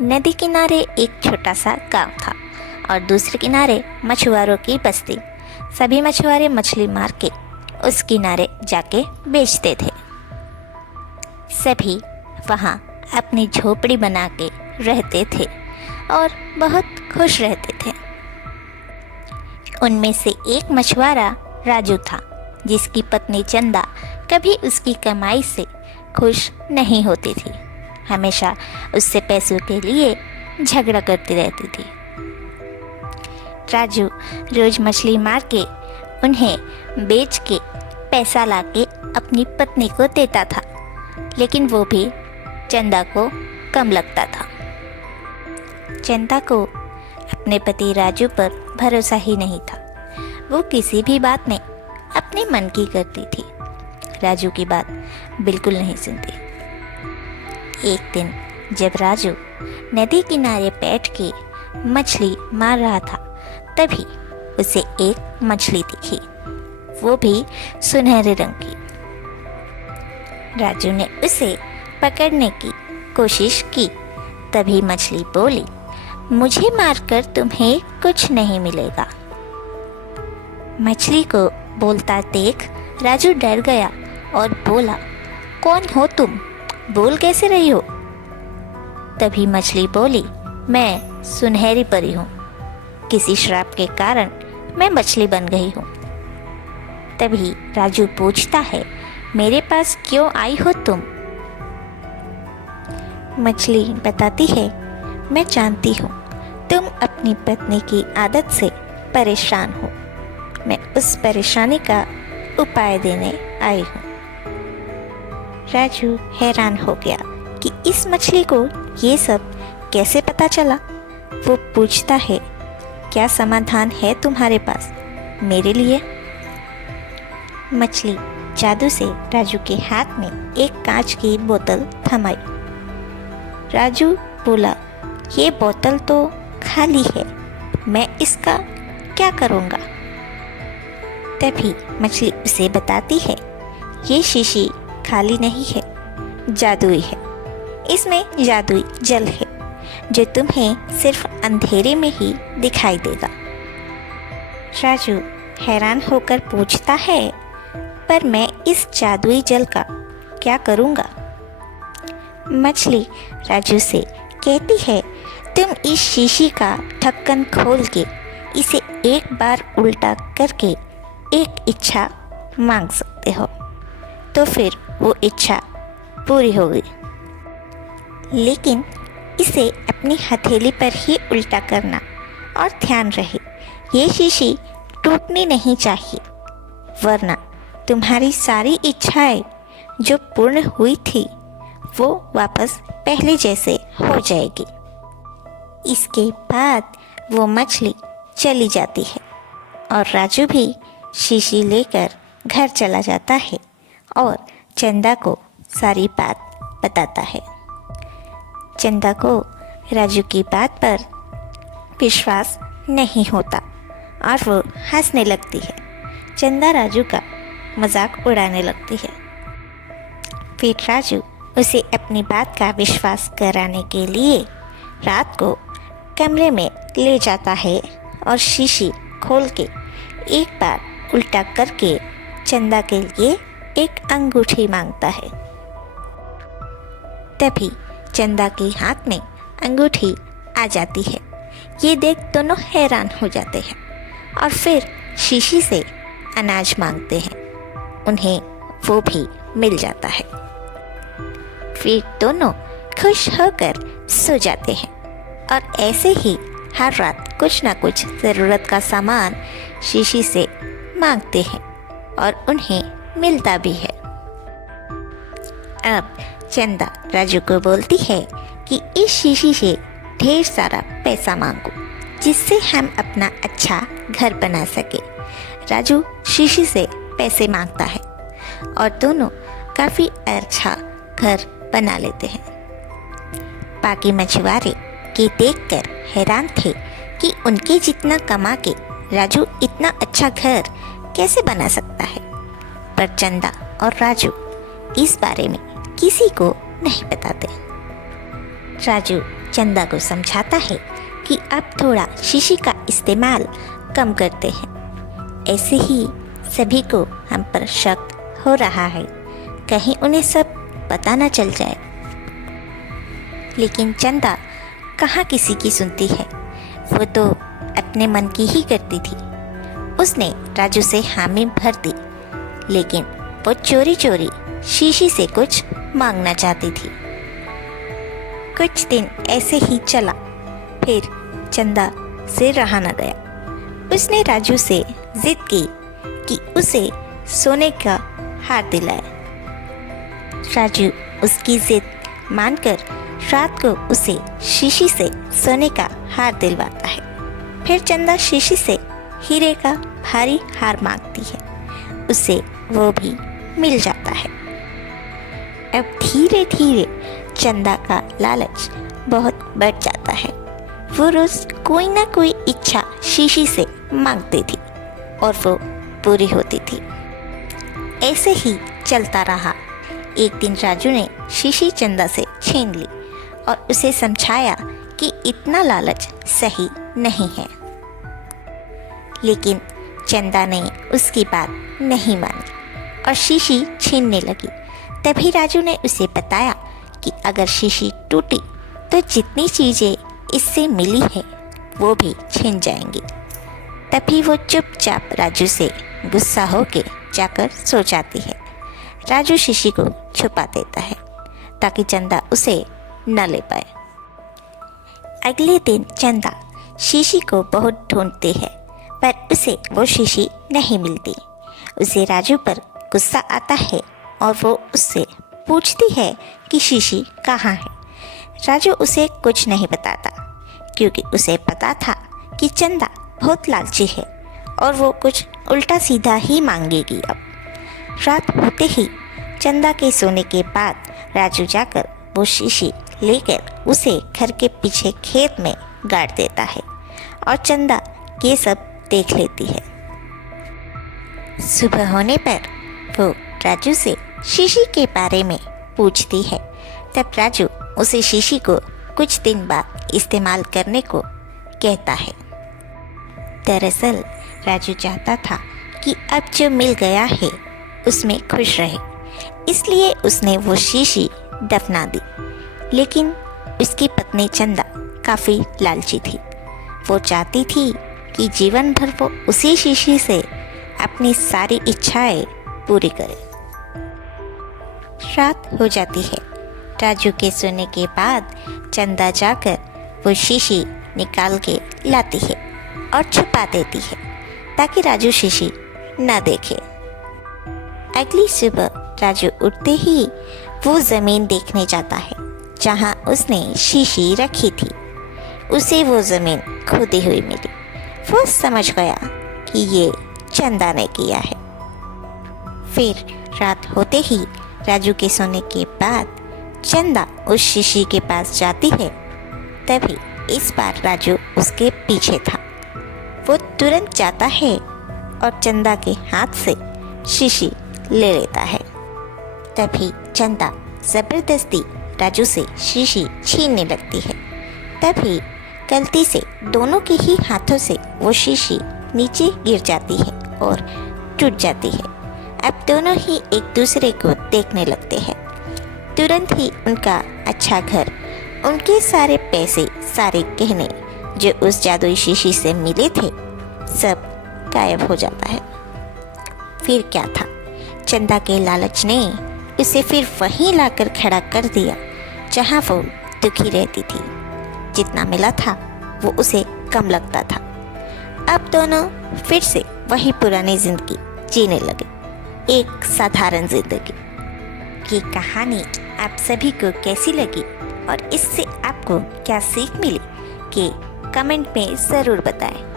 नदी किनारे एक छोटा सा गांव था और दूसरे किनारे मछुआरों की बस्ती। सभी मछुआरे मछली मार के उस किनारे जाके बेचते थे। सभी वहाँ अपनी झोपड़ी बना के रहते थे और बहुत खुश रहते थे। उनमें से एक मछुआरा राजू था, जिसकी पत्नी चंदा कभी उसकी कमाई से खुश नहीं होती थी। हमेशा उससे पैसों के लिए झगड़ा करती रहती थी। राजू रोज मछली मार के उन्हें बेच के पैसा लाके अपनी पत्नी को देता था, लेकिन वो भी चंदा को कम लगता था। चंदा को अपने पति राजू पर भरोसा ही नहीं था। वो किसी भी बात में अपने मन की करती थी, राजू की बात बिल्कुल नहीं सुनती। एक दिन जब राजू नदी किनारे बैठ के मछली मार रहा था, तभी उसे एक मछली दिखी, वो भी सुनहरे रंग की। राजू ने उसे पकड़ने की कोशिश की, तभी मछली बोली, मुझे मारकर तुम्हें कुछ नहीं मिलेगा। मछली को बोलता देख राजू डर गया और बोला, कौन हो तुम, बोल कैसे रही हो? तभी मछली बोली, मैं सुनहरी परी हूँ, किसी श्राप के कारण मैं मछली बन गई हूँ। तभी राजू पूछता है, मेरे पास क्यों आई हो तुम? मछली बताती है, मैं जानती हूँ तुम अपनी पत्नी की आदत से परेशान हो, मैं उस परेशानी का उपाय देने आई हूँ। राजू हैरान हो गया कि इस मछली को ये सब कैसे पता चला। वो पूछता है, क्या समाधान है तुम्हारे पास मेरे लिए? मछली जादू से राजू के हाथ में एक कांच की बोतल थमाई। राजू बोला, ये बोतल तो खाली है, मैं इसका क्या करूँगा? तभी मछली उसे बताती है, ये शीशी खाली नहीं है, जादुई है। इसमें जादुई जल है जो तुम्हें सिर्फ अंधेरे में ही दिखाई देगा। राजू हैरान होकर पूछता है, पर मैं इस जादुई जल का क्या करूँगा? मछली राजू से कहती है, तुम इस शीशी का ढक्कन खोल के इसे एक बार उल्टा करके एक इच्छा मांग सकते हो, तो फिर वो इच्छा पूरी होगी। लेकिन इसे अपनी हथेली पर ही उल्टा करना और ध्यान रहे, ये शीशी टूटनी नहीं चाहिए, वरना तुम्हारी सारी इच्छाएं जो पूर्ण हुई थी वो वापस पहले जैसे हो जाएगी। इसके बाद वो मछली चली जाती है और राजू भी शीशी लेकर घर चला जाता है और चंदा को सारी बात बताता है। चंदा को राजू की बात पर विश्वास नहीं होता और वो हंसने लगती है। चंदा राजू का मजाक उड़ाने लगती है। फिर राजू उसे अपनी बात का विश्वास कराने के लिए रात को कमरे में ले जाता है और शीशी खोल के एक बार उल्टा करके चंदा के लिए एक अंगूठी मांगता है। तभी चंदा के हाथ में अंगूठी आ जाती है। ये देख दोनों हैरान हो जाते हैं और फिर शीशी से अनाज मांगते हैं। उन्हें वो भी मिल जाता है। फिर दोनों खुश होकर सो जाते हैं और ऐसे ही हर रात कुछ ना कुछ ज़रूरत का सामान शीशी से मांगते हैं और उन्हें मिलता भी है। अब चंदा राजू को बोलती है कि इस शीशी से ढेर सारा पैसा मांगो, जिससे हम अपना अच्छा घर बना सके। राजू शीशी से पैसे मांगता है और दोनों काफ़ी अच्छा घर बना लेते हैं। बाकी मछुआरे ये देखकर हैरान थे कि उनके जितना कमा के राजू इतना अच्छा घर कैसे बना सकता है। पर चंदा और राजू इस बारे में किसी को नहीं बताते। राजू चंदा को समझाता है कि अब थोड़ा शीशी का इस्तेमाल कम करते हैं। ऐसे ही सभी को हम पर शक हो रहा है, कहीं उन्हें सब पता न चल जाए। लेकिन चंदा कहाँ किसी की सुनती है, वो तो अपने मन की ही करती थी। उसने राजू से हामी भर दी, लेकिन वो चोरी चोरी शीशी से कुछ मांगना चाहती थी। कुछ दिन ऐसे ही चला, फिर चंदा से रहा न गया। उसने राजू से जिद की कि उसे सोने का हार दिलाए। राजू उसकी जिद मानकर रात को उसे शीशी से सोने का हार दिलवाता है। फिर चंदा शीशी से हीरे का भारी हार मांगती है, उसे वो भी मिल जाता है। अब धीरे धीरे चंदा का लालच बहुत बढ़ जाता है। वो रोज कोई ना कोई इच्छा शीशी से मांगती थी और वो पूरी होती थी। ऐसे ही चलता रहा। एक दिन राजू ने शीशी चंदा से छीन ली और उसे समझाया कि इतना लालच सही नहीं है। लेकिन चंदा ने उसकी बात नहीं मानी और शीशी छीनने लगी। तभी राजू ने उसे बताया कि अगर शीशी टूटी तो जितनी चीज़ें इससे मिली है वो भी छिन जाएंगी। तभी वो चुपचाप राजू से गुस्सा होके जाकर सो जाती है। राजू शीशी को छुपा देता है ताकि चंदा उसे न ले पाए। अगले दिन चंदा शीशी को बहुत ढूंढती है, पर उसे वो शीशी नहीं मिलती। उसे राजू पर गुस्सा आता है और वो उससे पूछती है कि शीशी कहाँ है। राजू उसे कुछ नहीं बताता, क्योंकि उसे पता था कि चंदा बहुत लालची है और वो कुछ उल्टा सीधा ही मांगेगी। अब रात होते ही चंदा के सोने के बाद राजू जाकर वो शीशी लेकर उसे घर के पीछे खेत में गाड़ देता है और चंदा ये सब देख लेती है। सुबह होने पर वो राजू से शीशी के बारे में पूछती है। तब राजू उसे शीशी को कुछ दिन बाद इस्तेमाल करने को कहता है। दरअसल राजू चाहता था कि अब जो मिल गया है उसमें खुश रहे, इसलिए उसने वो शीशी दफना दी। लेकिन उसकी पत्नी चंदा काफ़ी लालची थी। वो चाहती थी कि जीवन भर वो उसी शीशी से अपनी सारी इच्छाएं पूरी करे। रात हो जाती है। राजू के सोने के बाद चंदा जाकर वो शीशी निकाल के लाती है और छुपा देती है ताकि राजू शीशी न देखे। अगली सुबह राजू उठते ही वो ज़मीन देखने जाता है जहाँ उसने शीशी रखी थी। उसे वो ज़मीन खोदी हुई मिली। वो समझ गया कि ये चंदा ने किया है। फिर रात होते ही राजू के सोने के बाद चंदा उस शीशी के पास जाती है। तभी इस बार राजू उसके पीछे था। वो तुरंत जाता है और चंदा के हाथ से शीशी ले लेता है। तभी चंदा ज़बरदस्ती राजू से शीशी छीनने लगती है। तभी गलती से दोनों के ही हाथों से वो शीशी नीचे गिर जाती है और टूट जाती है। अब दोनों ही एक दूसरे को देखने लगते हैं। तुरंत ही उनका अच्छा घर, उनके सारे पैसे, सारे गहने जो उस जादुई शीशी से मिले थे, सब गायब हो जाता है। फिर क्या था, चंदा के लालच ने उसे फिर वहीं लाकर खड़ा कर दिया जहाँ वो दुखी रहती थी। जितना मिला था वो उसे कम लगता था। अब दोनों फिर से वही पुरानी जिंदगी जीने लगे, एक साधारण जिंदगी। ये कहानी आप सभी को कैसी लगी और इससे आपको क्या सीख मिली कि कमेंट में ज़रूर बताएं।